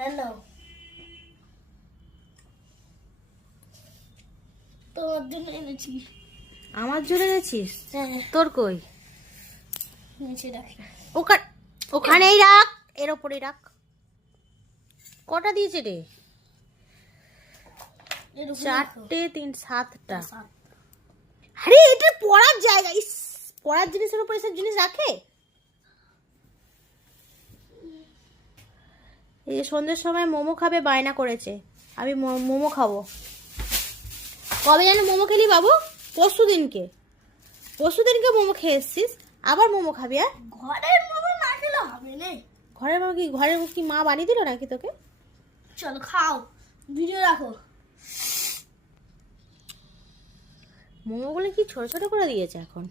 Hello, তোমার জন্য এনেছি। আমার জন্য এনেছিস? হ্যাঁ, তোর কই? নিচে রাখি। ওখানেই রাখ, এর ওপরেই রাখ। কটা দিয়েছে রে? এর উপরে রাখো। 4টে 3 7টা। সাত। আরে এটা পড়ার জায়গা। ইস, পড়ার জিনিসের উপর এসব জিনিস রাখে? এই যে সন্ধ্যের সময় মোমো খাবে বায়না করেছে, আমি মোমো খাবো। কবে যেন মোমো খেলি বাবু? পরশু দিনকে মোমো খেয়ে এসছিস, আবার মোমো খাবি? আর ঘরের মোমো না খেলে হবে না। ঘরের কি মা বানিয়ে দিল নাকি তোকে? চলো খাও, ভিডিও রাখো। মোমোগুলো কি ছোট ছোট করে দিয়েছে এখন?